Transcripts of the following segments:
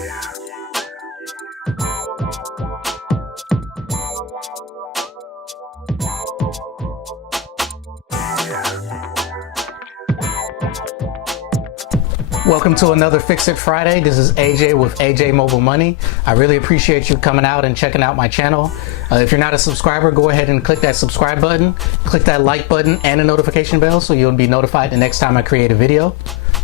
Welcome to another Fix It Friday. This is AJ with AJ Mobile Money. I really appreciate you coming out and checking out my channel. If you're not a subscriber, go ahead and click that subscribe button, click that like button and the notification bell so you'll be notified the next time I create a video.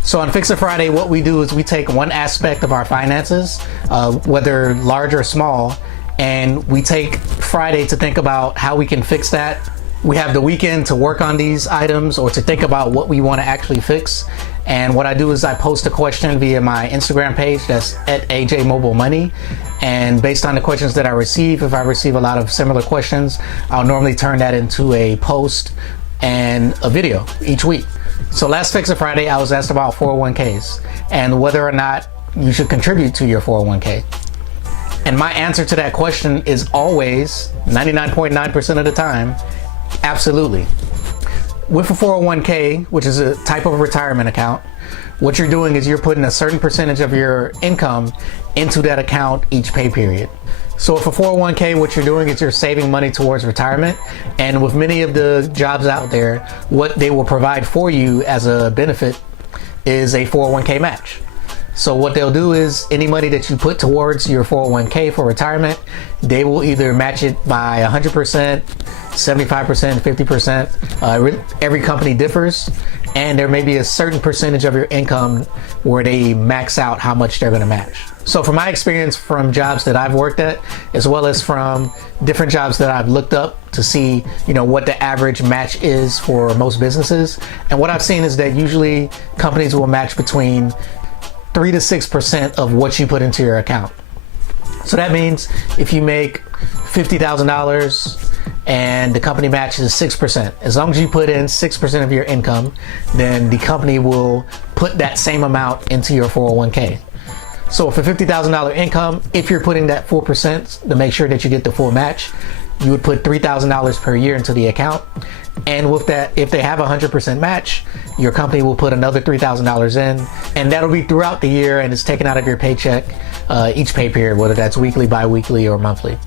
So on Fix It Friday, what we do is we take one aspect of our finances, whether large or small, and we take Friday to think about how we can fix that. We have the weekend to work on these items or to think about what we want to actually fix. And what I do is I post a question via my Instagram page, that's at AJ Mobile Money. And based on the questions that I receive, if I receive a lot of similar questions, I'll normally turn that into a post and a video each week. So last Fix It Friday, I was asked about 401ks and whether or not you should contribute to your 401k. And my answer to that question is always, 99.9% of the time, absolutely. With a 401k, which is a type of retirement account, what you're doing is you're putting a certain percentage of your income into that account each pay period. So with a 401k, what you're doing is you're saving money towards retirement. And with many of the jobs out there, what they will provide for you as a benefit is a 401k match. So what they'll do is any money that you put towards your 401k for retirement, they will either match it by 100%, 75%, 50%. Every company differs, and there may be a certain percentage of your income where they max out how much they're going to match. So from my experience from jobs that I've worked at, as well as from different jobs that I've looked up to see, what the average match is for most businesses, and what I've seen is that usually companies will match between 3 to 6% of what you put into your account. So that means if you make $50,000 and the company matches 6%, as long as you put in 6% of your income, then the company will put that same amount into your 401k. So for $50,000 income, if you're putting that 4% to make sure that you get the full match, you would put $3,000 per year into the account. And with that, if they have a 100% match, your company will put another $3,000 in, and that'll be throughout the year, and it's taken out of your paycheck each pay period, whether that's weekly, bi-weekly, or monthly.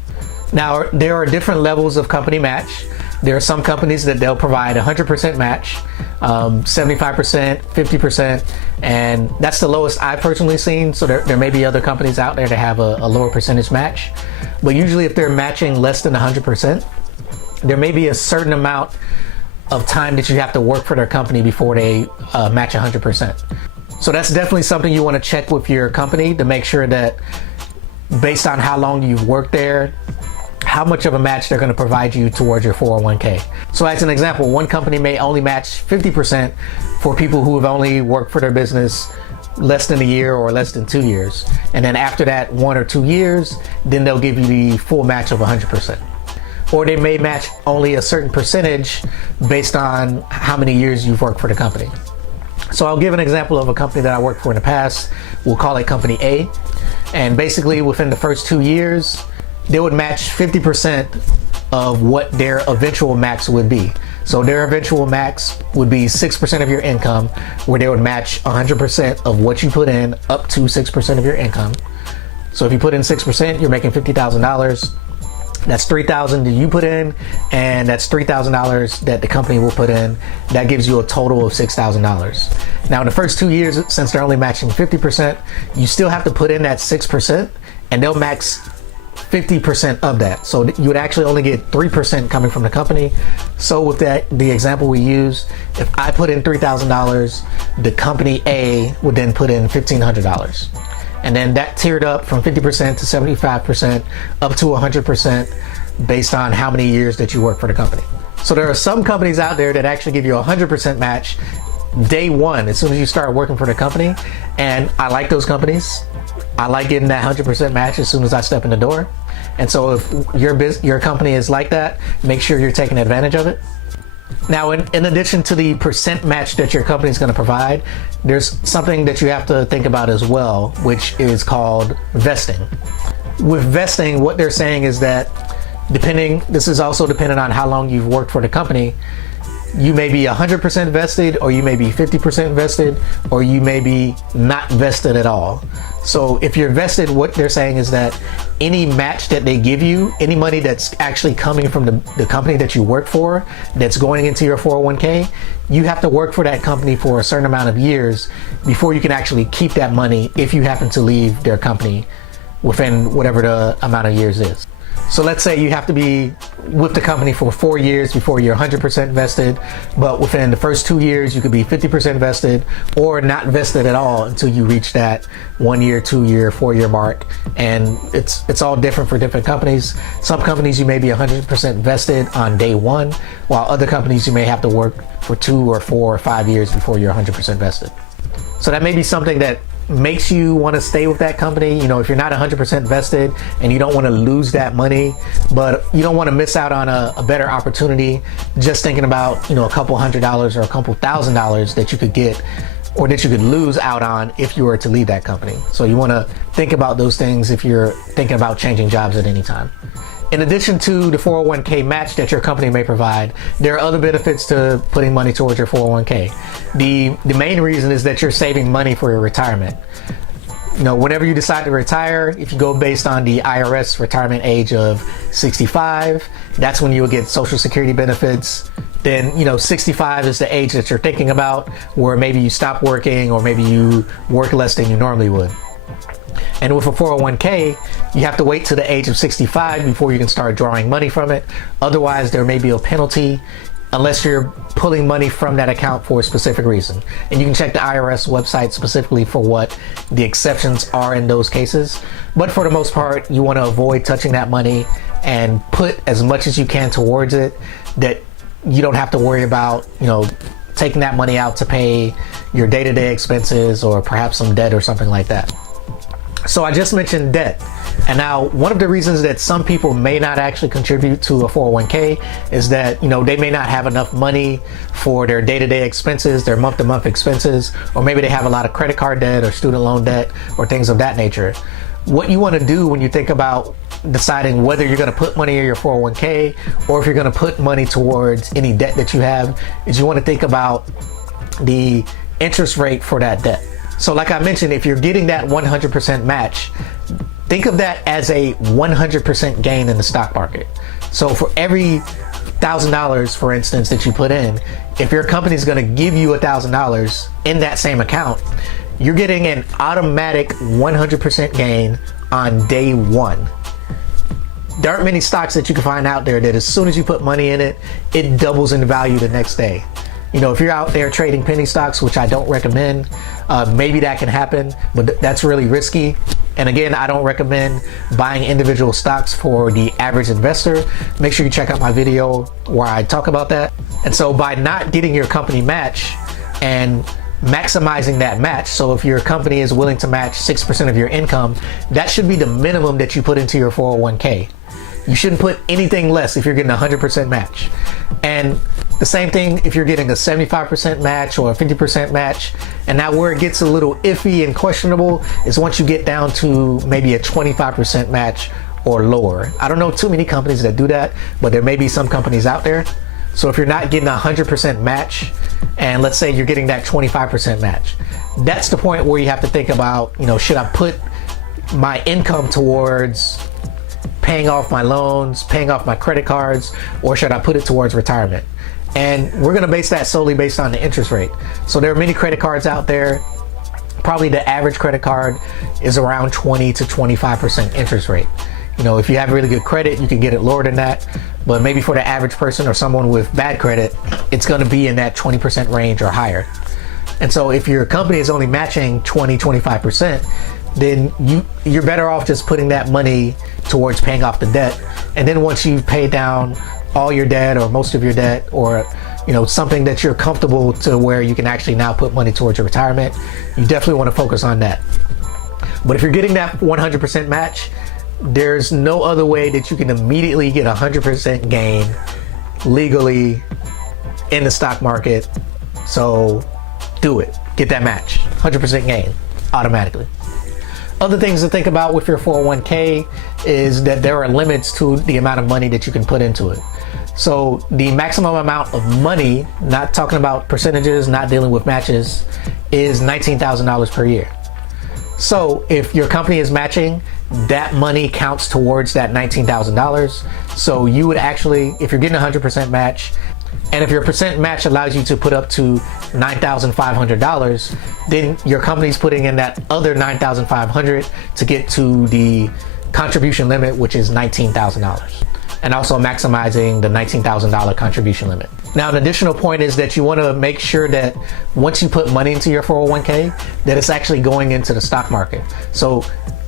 Now, there are different levels of company match. There are some companies that they'll provide 100% match, 75%, 50%, and that's the lowest I've personally seen. So there may be other companies out there that have a lower percentage match. But usually if they're matching less than 100%, there may be a certain amount of time that you have to work for their company before they match 100%. So that's definitely something you want to check with your company to make sure that based on how long you've worked there, how much of a match they're going to provide you towards your 401k. So as an example, one company may only match 50% for people who have only worked for their business less than a year or less than 2 years. And then after that 1 or 2 years, then they'll give you the full match of 100%. Or they may match only a certain percentage based on how many years you've worked for the company. So I'll give an example of a company that I worked for in the past. We'll call it Company A. And basically within the first 2 years, they would match 50% of what their eventual max would be. So their eventual max would be 6% of your income, where they would match 100% of what you put in up to 6% of your income. So if you put in 6%, you're making $50,000. That's $3,000 that you put in, and that's $3,000 that the company will put in. That gives you a total of $6,000. Now in the first 2 years, since they're only matching 50%, you still have to put in that 6%, and they'll max 50% of that. So you would actually only get 3% coming from the company. So with that, the example we use, if I put in $3,000, the company A would then put in $1,500. And then that tiered up from 50% to 75% up to 100% based on how many years that you work for the company. So there are some companies out there that actually give you a 100% match day one as soon as you start working for the company. And I like those companies. I like getting that 100% match as soon as I step in the door. And so if your company is like that, make sure you're taking advantage of it. Now, in addition to the percent match that your company is going to provide, there's something that you have to think about as well, which is called vesting. With vesting, what they're saying is that this is also dependent on how long you've worked for the company. You may be 100% vested, or you may be 50% vested, or you may be not vested at all. So if you're vested, what they're saying is that any match that they give you, any money that's actually coming from the company that you work for, that's going into your 401k, you have to work for that company for a certain amount of years before you can actually keep that money if you happen to leave their company within whatever the amount of years is. So let's say you have to be with the company for 4 years before you're 100% vested, but within the first 2 years you could be 50% vested or not vested at all until you reach that 1 year, 2 year, 4 year mark. And it's all different for different companies. Some companies you may be 100% vested on day one, while other companies you may have to work for 2 or 4 or 5 years before you're 100% vested. So that may be something that makes you want to stay with that company. You know, if you're not 100% vested and you don't want to lose that money, but you don't want to miss out on a better opportunity, just thinking about, you know, a couple $100 or a couple $1,000 that you could get or that you could lose out on if you were to leave that company. So you want to think about those things if you're thinking about changing jobs at any time. In addition to the 401k match that your company may provide, there are other benefits to putting money towards your 401k. The main reason is that you're saving money for your retirement. You know, whenever you decide to retire, if you go based on the IRS retirement age of 65, that's when you'll get Social Security benefits. Then, you know, 65 is the age that you're thinking about, where maybe you stop working or maybe you work less than you normally would. And with a 401k, you have to wait to the age of 65 before you can start drawing money from it. Otherwise, there may be a penalty unless you're pulling money from that account for a specific reason. And you can check the IRS website specifically for what the exceptions are in those cases. But for the most part, you want to avoid touching that money and put as much as you can towards it, that you don't have to worry about, you know, taking that money out to pay your day-to-day expenses or perhaps some debt or something like that. So I just mentioned debt. And now one of the reasons that some people may not actually contribute to a 401k is that, you know, they may not have enough money for their day-to-day expenses, their month-to-month expenses, or maybe they have a lot of credit card debt or student loan debt or things of that nature. What you want to do when you think about deciding whether you're going to put money in your 401k or if you're going to put money towards any debt that you have is you want to think about the interest rate for that debt. So like I mentioned, if you're getting that 100% match, think of that as a 100% gain in the stock market. So for every $1,000, for instance, that you put in, if your company is going to give you $1,000 in that same account, you're getting an automatic 100% gain on day one. There aren't many stocks that you can find out there that as soon as you put money in it, it doubles in value the next day. You know, if you're out there trading penny stocks, which I don't recommend, maybe that can happen, but that's really risky. And again, I don't recommend buying individual stocks for the average investor. Make sure you check out my video where I talk about that. And so by not getting your company match and maximizing that match, so if your company is willing to match 6% of your income, that should be the minimum that you put into your 401k. You shouldn't put anything less if you're getting a 100% match. And the same thing if you're getting a 75% match or a 50% match. And now where it gets a little iffy and questionable is once you get down to maybe a 25% match or lower. I don't know too many companies that do that, but there may be some companies out there. So if you're not getting a 100% match, and let's say you're getting that 25% match, that's the point where you have to think about, you know, should I put my income towards paying off my loans, paying off my credit cards, or should I put it towards retirement? And we're going to base that solely based on the interest rate. So there are many credit cards out there. Probably the average credit card is around 20 to 25% interest rate. You know, if you have really good credit, you can get it lower than that. But maybe for the average person or someone with bad credit, it's going to be in that 20% range or higher. And so if your company is only matching 20, 25%, then you're better off just putting that money towards paying off the debt. And then once you've paid down all your debt or most of your debt, or, you know, something that you're comfortable to where you can actually now put money towards your retirement, you definitely want to focus on that. But if you're getting that 100% match, there's no other way that you can immediately get 100% gain legally in the stock market. So do it. Get that match. 100% gain automatically. Other things to think about with your 401k is that there are limits to the amount of money that you can put into it. So the maximum amount of money, not talking about percentages, not dealing with matches, is $19,000 per year. So if your company is matching, that money counts towards that $19,000. So you would actually, if you're getting 100% match, and if your percent match allows you to put up to $9,500, then your company's putting in that other $9,500 to get to the contribution limit, which is $19,000. And also maximizing the $19,000 contribution limit. Now, an additional point is that you want to make sure that once you put money into your 401k, that it's actually going into the stock market. So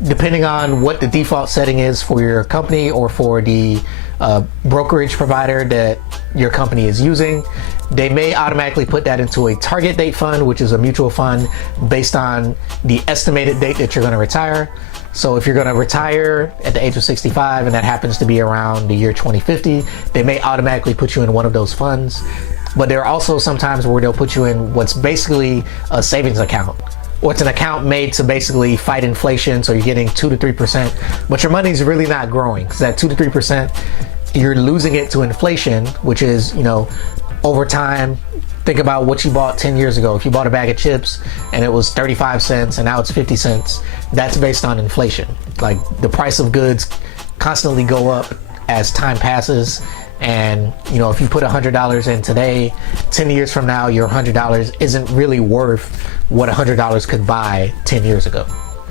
depending on what the default setting is for your company or for the brokerage provider that your company is using, they may automatically put that into a target date fund, which is a mutual fund based on the estimated date that you're going to retire. So if you're going to retire at the age of 65 and that happens to be around the year 2050, they may automatically put you in one of those funds. But there are also some times where they'll put you in what's basically a savings account, or it's an account made to basically fight inflation. So you're getting 2 to 3%, but your money's really not growing, because that 2 to 3%, you're losing it to inflation, which is, you know, over time. Think about what you bought 10 years ago. If you bought a bag of chips and it was 35 cents and now it's 50 cents, that's based on inflation. Like, the price of goods constantly go up as time passes. And, you know, if you put $100 in today, 10 years from now, your $100 isn't really worth what $100 could buy 10 years ago.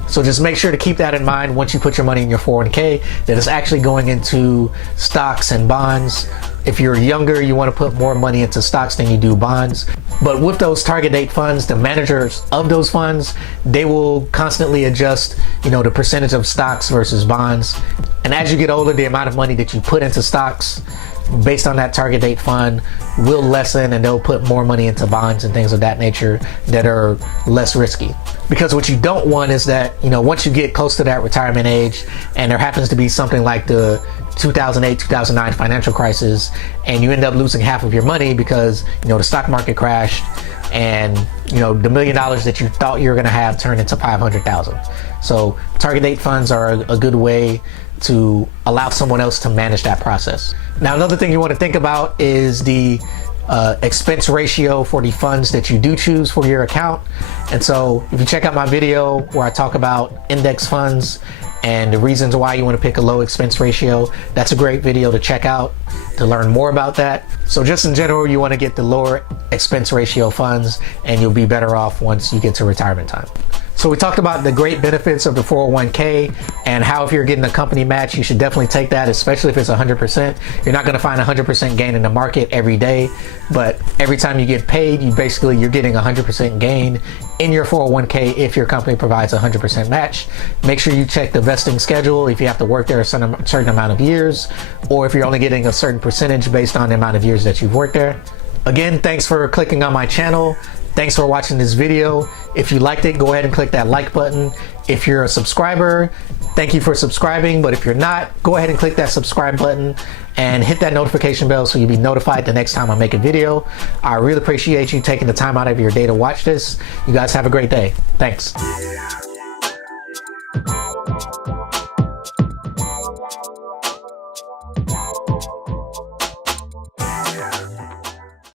So just make sure to keep that in mind once you put your money in your 401k, that it's actually going into stocks and bonds. If you're younger, you want to put more money into stocks than you do bonds. But with those target date funds, the managers of those funds, they will constantly adjust, you know, the percentage of stocks versus bonds. And as you get older, the amount of money that you put into stocks based on that target date fund will lessen, and they'll put more money into bonds and things of that nature that are less risky. Because what you don't want is that, you know, once you get close to that retirement age and there happens to be something like the 2008, 2009 financial crisis, and you end up losing half of your money because, you know, the stock market crashed and, you know, the $1 million that you thought you were going to have turned into 500,000. So target date funds are a good way to allow someone else to manage that process. Now, another thing you want to think about is the expense ratio for the funds that you do choose for your account. And so if you check out my video where I talk about index funds and the reasons why you want to pick a low expense ratio, that's a great video to check out to learn more about that. So just in general, you want to get the lower expense ratio funds, and you'll be better off once you get to retirement time. So we talked about the great benefits of the 401k and how if you're getting a company match, you should definitely take that, especially if it's 100%. You're not going to find 100% gain in the market every day, but every time you get paid, you're getting 100% gain in your 401k if your company provides 100% match. Make sure you check the vesting schedule if you have to work there a certain amount of years, or if you're only getting a certain percentage based on the amount of years that you've worked there. Again, thanks for clicking on my channel. Thanks for watching this video. If you liked it, go ahead and click that like button. If you're a subscriber, thank you for subscribing. But if you're not, go ahead and click that subscribe button and hit that notification bell so you'll be notified the next time I make a video. I really appreciate you taking the time out of your day to watch this. You guys have a great day. Thanks.